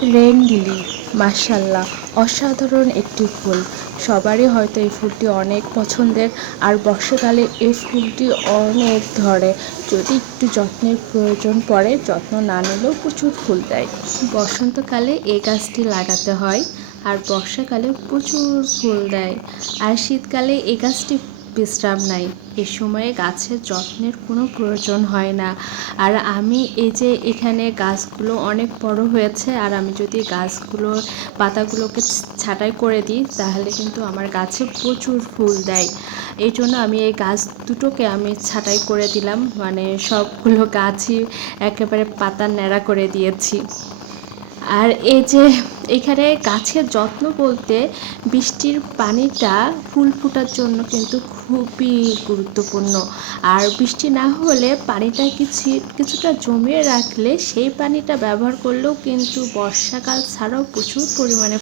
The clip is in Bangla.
রেন লিলি মাশাল্লাহ, অসাধারণ একটি ফুল। সবারই হয়তো এই ফুলটি অনেক পছন্দের, আর বর্ষাকালে এই ফুলটি অনেক ধরে। যদি একটু যত্নের প্রয়োজন পড়ে, যত্ন না নিলেও প্রচুর ফুল দেয়। বসন্তকালে এই গাছটি লাগাতে হয়, আর বর্ষাকালে প্রচুর ফুল দেয়। আর শীতকালে এই গাছটি বিশ্রাম নাই। এ সময়ে গাছের যত্নের কোনো প্রয়োজন হয় না। আর আমি এই যে এখানে গাছগুলো অনেক বড় হয়েছে, আর আমি যদি গাছগুলো পাতাগুলোকে ছাঁটাই করে দিই, তাহলে কিন্তু আমার গাছে প্রচুর ফুল দেয়। এই জন্য আমি এই গাছ দুটোকে আমি ছাঁটাই করে দিলাম মানে সবগুলো গাছই একেবারে পাতা ন্যাড়া করে দিয়েছি। আর এই যে এখানে গাছের যত্ন বলতে বৃষ্টির পানিটা ফুল ফোটার জন্য কিন্তু খুবই গুরুত্বপূর্ণ। আর বৃষ্টি না হলে পানিটা কিছু, কিছুটা জমিয়ে রাখলে সেই পানিটা ব্যবহার করলেও কিন্তু বর্ষাকাল ছাড়াও প্রচুর পরিমাণে